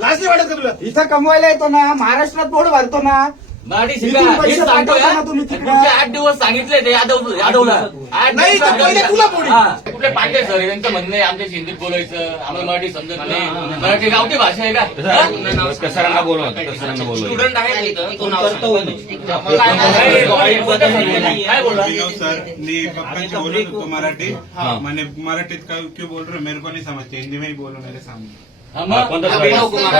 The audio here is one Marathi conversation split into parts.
लाज नाही वाटत का तुला? इथं कमवायला येतो ना, महाराष्ट्रात पोट भरतो ना. मराठी इथून शिका पैसे हेच सांगतोय पाठवता ना हा. तुम्ही तिकडे. पुढचे 8 दिवस सांगितले ते यादवला 8 नाही, दिवस तर पहिले तुला पोडी. हा. कुठले पांडे सर त्यांचं म्हणणं आहे आमच्या हिंदीत बोलायचं, आम्हाला मराठी समजत नाही, मराठी गावठी भाषा आहे का? सरांना बोलवा, सरांना बोलवा. स्टुडंट आहे तिथं, तो नाव सांगतो. काय बोलला? विनोद सर ने पप्पा से बोला तो मराठी मैंने मराठी का क्यों बोल रहे हो मेरे को नहीं समझते हिंदी में ही बोलो मेरे सामने हा, मग? कोणता सर? अभिनव कुमार.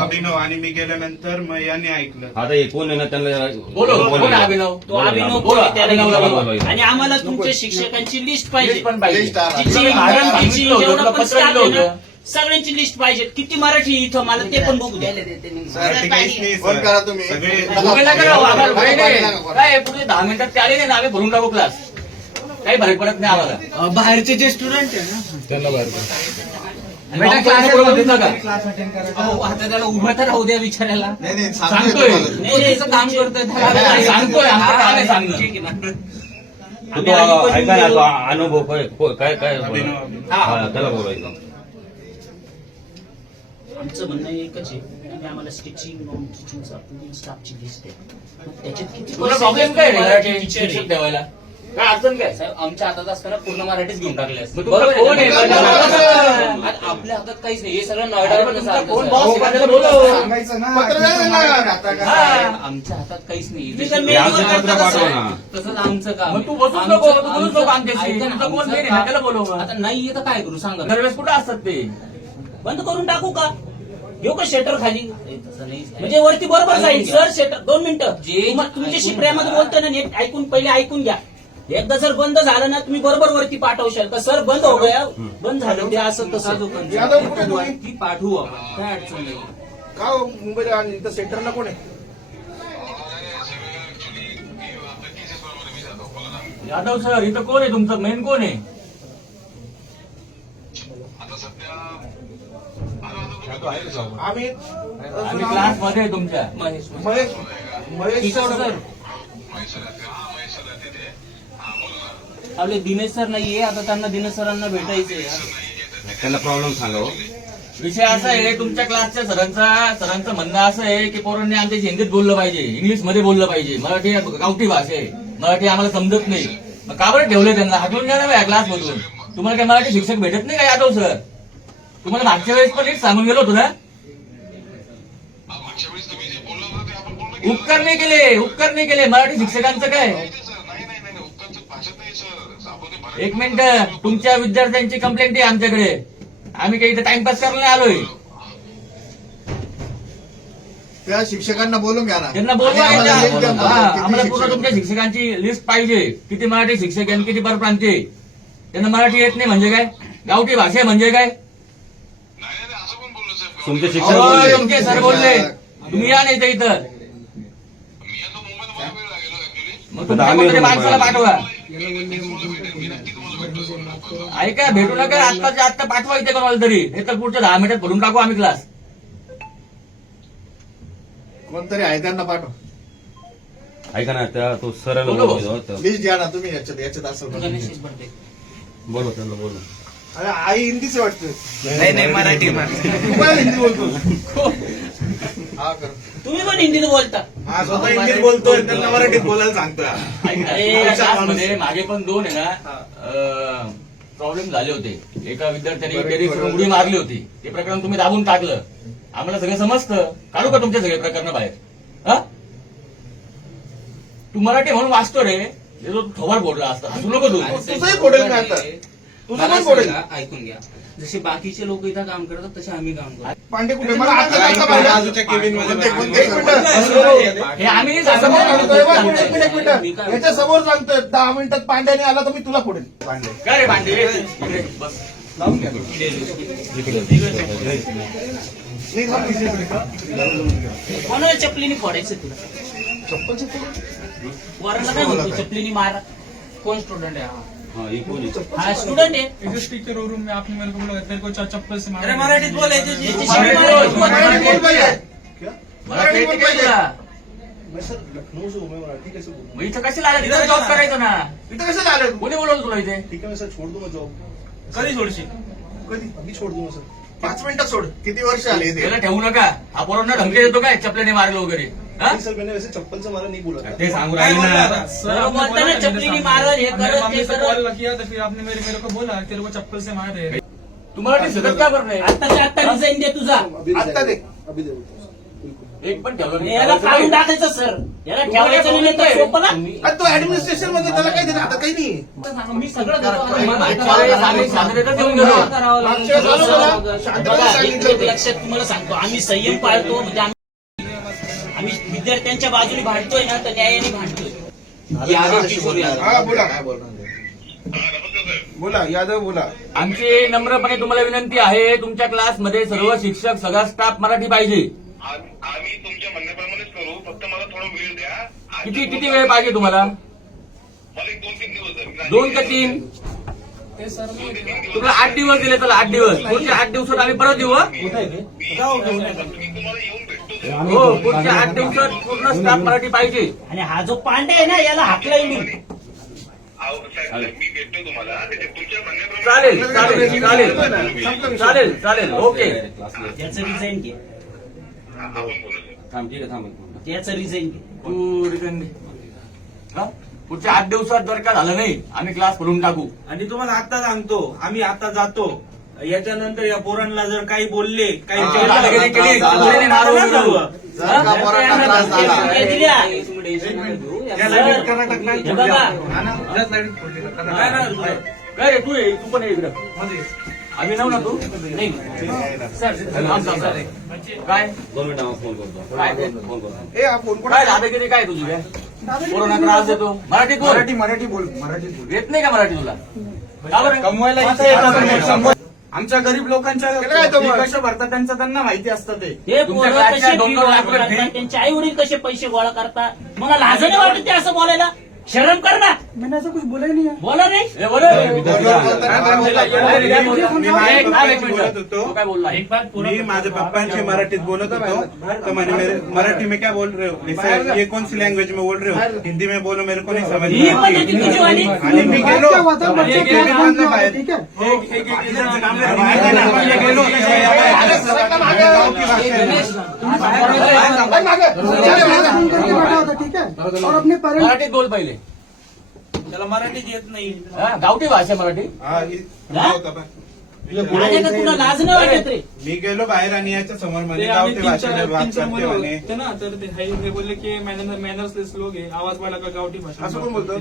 अभिनव आणि मी गेल्यानंतर मग यांनी ऐकलं आता हे कोण आहे ना त्यांना बोलो कोण आहे अभिनव? तो अभिनव बोला, त्याला अभिनवला घेऊन बोलवा. आणि आम्हाला तुमच्या शिक्षकांची लिस्ट पाहिजे. लिस्ट पण पाहिजे. जिची मॅडम जिची सांगितलं होतं, जेवढं तुला पण पत्र staff दिलं आहे ना, होतं. सगळ्यांची लिस्ट पाहिजे. किती मराठी इथं मला ते पण बघू द्या. सर काहीच नाही फोन करा सर तुम्ही. सगळे तुम्ही नका राहू, आम्हाला वेळ नाही. काय पुढे 10 मिनिटात ते आले नाही ना, आम्ही भरून टाकू क्लास. काही फरक पडत नाही आम्हाला. बाहेरचे जे स्टुडंट आहे ना, बेटा क्लास नका. क्लास अटेंड करायचा. अहो, आता त्याला उभा तर राहू द्या विचारायला. नाही सांगतोय नाही, नाही, काम करतोय सांगतोय आमचं काम आहे सांगणं. तो ऐका ना, तो अनुभव काय काय अभिनव. हा, त्याला बोलायचं. आमचं म्हणणं एकच आहे की आम्हाला स्टिचिंग नॉन टीचिंग स्टाफची लिस्ट आहे. मग त्याच्यात किती तुला प्रॉब्लेम काय रे मराठी टीचर शिक्षक ठेवायला? काय अडचण काय? साहेब, आमच्या हातात असताना पूर्ण मराठीच घेऊन टाकले असते. मग तुमचा कोण आहे? आता आपल्या हातात काहीच नाही. हे सगळं नॉयडावर तुमचा कोण boss आहे? त्याला बोलव. सांगायचं ना. पत्र द्या ना. आता का? हा. आमच्या हातात काहीच नाही. हे आमचं पत्र पाठवा ना. तसंच आमचं काम मग तू बसूच नको, तू बोलूच नको आमच्याशी. तुमचं कोण main आहे ना, त्याला बोलव मग. आता नाही येतं काय करू सांगा. दरवेळेस कुठं असतात ते? बंद करून टाकू का? घेऊ का शटर खाली? तसं नाही. म्हणजे वरती बरोबर जाईल सर. शटर 2 मिनिटं तुमच्याशी प्रेमात बोलताना नीट ऐकून पहिले ऐकून घ्या. एकदा जर बंद झालं ना तुम्ही बरोबर वरती पाठवशाल का सर बंद हो गया बंद झालं ते असं तसं यादव कुठे तुम्ही? वरती पाठवू आपण काय अडचण नाही. का हो मुंबईला आणि इथं सेंटरला कोण आहे? यादव सर इथं कोण आहे तुमचं मेन कोण आहे? आम्ही आम्ही क्लास मध्ये आहे तुमच्या. महेश महेश किशोर सर आपले दिनेश सर नाहीये. आता त्यांना दिनेश सरांना भेटायचंय. त्यांना प्रॉब्लेम सांगा हो. विषय असा आहे तुमच्या क्लासच्या सरांचं म्हणणं असं आहे की पोरांनी आमच्या हिंदीत बोललं पाहिजे, इंग्लिश मध्ये बोललं पाहिजे. मराठी गावठी भाषा आहे, मराठी आम्हाला समजत नाही. मग का बरं ठेवले त्यांना? हटवून द्या ना या क्लास मधून. तुम्हाला काय मराठी शिक्षक भेटत नाही का यादव सर? तुम्हाला मागच्या वेळेस पण नीट सांगून गेलो होतो ना. उपकार नाही केले मराठी शिक्षकांचं काय? एक मिनिट, तुमच्या विद्यार्थ्यांची कंप्लेंट आहे आमच्याकडे. आम्ही काही इथे टाइमपास करायला नाही आलोय. त्या शिक्षकांना बोलून घ्या ना. त्यांना बोलवा. आणि आम्हाला लिस्ट द्या. आम्हाला किती पूर्ण शिक्षक? तुमच्या शिक्षकांची लिस्ट पाहिजे. किती मराठी शिक्षक आणि किती परप्रांतीय. त्यांना मराठी येत नाही म्हणजे काय? गावठी भाषा आहे म्हणजे काय? तुमचे शिक्षक हो, बोलले. योग्य सर बोलले. तुम्ही या नाही इथं. मग तुमच्या कोणतरी माणसाला पाठवा. ऐका, भेटू नका आत्ताच्या आत्ता पाठवा इथे कोणाला तरी. हे तर पुढच्या 10 मिनिटात भरून टाकू आम्ही क्लास. कोणतरी आहे त्यांना पाठव. ऐका ना, त्या तो सरळ बोलो. बोलतो. लिस्ट द्या ना तुम्ही. याच्यात असं बोलवा त्यांना बोलवा. अरे आई हिंदीच वाटतं. नाही मराठी तू काय हिंदी बोलतो? हा कर. तुम्ही पण हिंदीत बोलता. हा स्वतः हिंदीत बोलतोय त्यांना मराठीत बोलायला सांगतोय. ऐका, क्लासमध्ये मागे पण 2 आहे ना प्रॉब्लेम झाले होते. एका विद्यार्थ्याने टेरेसवरून उडी मारली होती. ते प्रकरण तुम्ही दाबून टाकलं. आम्हाला सगळं समजतं. काढू का तुमचे सगळे प्रकरण बाहेर? हा, तू मराठी म्हणून वाचतो रे. हे जो थोबाड बोलला असता हसू नको तू. तुझंही फोडेल मी आता. तुझं पण फोडेल. ऐकून घ्या. जसे बाकीचे लोक इथं काम करतात तसे आम्ही काम करतो. पांडे कुठे? मला आता जाता पाहिजे. बाजूच्या केबिन मध्ये एक मिनिट. हे आम्ही नाही समोर सांगतोय बा, सांगतो. एक मिनिट. याच्या समोर सांगतोय 10 मिनिटात पांड्याने आला तर मी तुला फोडेल. पांडे काय रे भांडे? इकडे बस. लावून घ्या. नाही थांब, इकडे. कोणाला चपलीने फोडायचं तुला? चप्पलची फोड. वराला काय म्हणतो चपलीने मारा? कोण स्टुडंट आहे हा? हा, ही कोण आहे? हा स्टुडंट आहे. इस टीचर रूम में आपने मेरे को बोला तेरे को चप्पल से मारा। अरे मराठीत बोलायचं. मराठी बोल पाहिजे. क्या? मराठी येते का तुला? मैं सर लखनऊ से हूँ, मैं मराठी कैसे बोलूं? मग इथं कशाला आला? तिथं जॉब करायचं ना. इथं कशाला आलं तू? कोणी बोलवलं तुला इथे? ठीक है मैं सर छोड़ दूंगा जॉब. कधी सोडशील? कधी? अभी छोड़ दूंगा सर. 5 मिनिटं सोड. किती वर्ष आले ते त्याला ठेवू नका. हा पोरांना धमकी देतो काय चपलेने मारलं वगैरे हा? चप्पल मारा नाही बोलत ते सांगू राहिले ना. सर बोलताना चपलीने मारल हे करत ते हमने करत कॉल किया तो फिर आपने मेरे को बोला तेरे को चप्पल से मारे. तुम्हाला ते सतत का बरं नाही आता रिझाईन दे तुझा. आता दे. एक पण ठेवलं नाही. याला काढून टाकायचं सर. याला ठेवायचं नाही तर सोपं ना. आणि तो ऍडमिनिस्ट्रेशन मध्ये त्याला काय देणार आता काही नाही. मी सगळं देतो. मग मागच्या वेळेस आम्ही शांततेतच देऊन गेलो. मागच्या वेळेस आलो मला, शांततेने बघा, सांगितलं एक होतं. लक्षात तुम्हाला सांगतो आम्ही संयम पाळतो म्हणजे आम्ही विद्यार्थ्यांच्या बाजूने भांडतोय ना तर न्यायाने भांडतोय. यादव किशोर यादव. हा बोला. काय बोलणार बोला यादव बोला. आमची नम्रपणे तुम्हाला विनंती आहे तुमच्या क्लासमध्ये सर्व शिक्षक सगळा स्टाफ मराठी पाहिजे. आम्ही तुमच्या म्हणण्याप्रमाणेच करू, फक्त मला थोडा वेळ द्या. किती वेळ पाहिजे तुम्हाला? मला एक 2-3 दिवस द्या. 2 का 3? ते सर तुला 8 दिवस दिले तर 8 दिवस. पुढच्या 8 दिवसात आम्ही परत येऊ हं? मी तुम्हाला येऊन भेटतो. हो पुढच्या 8 दिवसात पूर्ण स्टाफ मराठी पाहिजे. आणि हा जो पांडे आहे ना याला हाकलाय मी. अहो, साहेब, मी भेटतो तुम्हाला. त्याच्यात तुमच्या म्हणण्याप्रमाणे चालेल चालेल चालेल चालेल चालेल ओके. त्याचं रिझाईन घे. आपण बोलू. थांब ठीक आहे थांब एक मिनिट. त्याचं रिझाईन घे. तू रिटर्न दे. हं? पुढच्या 8 दिवसात जर का झालं नाही आम्ही क्लास करून टाकू. आणि तुम्हाला आता सांगतो आम्ही आता जातो याच्यानंतर या पोरांना जर काही बोलले काही दादागिरी केली, दादागिरी नाराज होऊ. जर का पोरांना त्रास झाला हे दिल्या. त्याला नीट करा टाकला. हे बघा काय रे तू ये, तू पण ये इकडं. आम्ही नव ना तू नाही थांब, थांब, थांब. काय 2 मिनिटांमध्ये फोन करतो. काय ते? फोन करतो. ए हा फोन कोणा काय दादागिरी काय तुझी काय कोरोना त्रास देतो. मराठीत बोल. मराठी बोल. मराठीत बोल. येत नाही का मराठी तुला? का बरं? कमवायला इथे येतात. आमच्या गरीब लोकांच्या त्याला काय तो फी मग? कशा भरतात त्यांचं त्यांना माहिती असतं ते. ते तुमच्या पोरं क्लासच्या कसे 2 फी गोळा लाख रुपये करतात, फी? त्यांचे आई वडील कसे पैसे गोळा करतात. मला लाज नाही वाटत ते असं बोलायला. शरम कर ना. मैंने ऐसा कुछ बोला ही नहीं है. बोला नाही. ए, बोल रे. बोलत होतो. तू काय बोलला? मी माझ्या पप्पांशी मराठीत बोलत होतो तो मैंने मराठी में क्या बोल रहे हो, ऐसा ये कौन सी लैंग्वेज में बोल रहे हो, हिंदी में बोलो, मेरे को नहीं समझ ही पद्धती तुझी वाली. आणि मी गेलो बच्चे गेलो क्या काम बाहेर. ठीक है. बाहेर गेलो फोन करके बैठा होता ठीक है. और अपने पेरेंट्स मराठीत बोल पहिले. त्याला मराठीच येत नाही. हा, गावठी भाषा मराठी. आले का तुला लाज नाही वाटत रे. मी गेलो बाहेर आणि याच्या समोर ते मध्ये आम्ही गावठी भाषेने बात 3-4 करते मुलं म्हणे. होते ना तर हे बोलले की मॅनर्सलेस लोक आहे आवाज वाढला का गावठी भाषा. असं कोण बोलतो?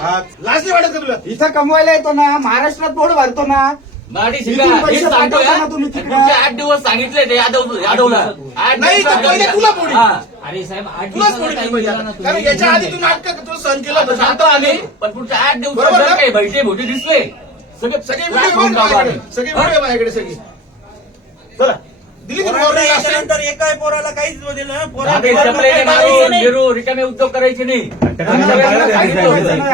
हा, लाज नाही वाटत का तुला? इथं कमवायला येतो ना महाराष्ट्रात पोट भरतो ना. मराठी शिका. इथून पैसे हेच सांगतोय पाठवता हा. ना तुम्ही तिकडे. पुढचे 8 दिवस सांगितले ते यादवला 8 नाही, तर पहिले तुला पोडी. हा. अरे साहेब 8 तुलाच दिवसाचा पोडी time पाहिजे दिला ना आता. तुम्ही. कारण याच्या आधी तू नाटक तू सहन केलं आता होतं. सांगतो आम्ही पण पुढच्या 8 दिवसात बरोबर जर ना? काही भैटे भोटे दिसले सगळे सगळे class व्हिडिओ करून टाकू आम्ही. सगळे व्हिडिओ माझ्याकडे सगळी. चला दिली की पोरांना warning याच्यानंतर एकाही पोराला काहीच दिलं ना. आम्ही चपलेने मारून, गिरू, रिकामे उद्योग करायचे नाही. बाहेर सांगितलं होतं.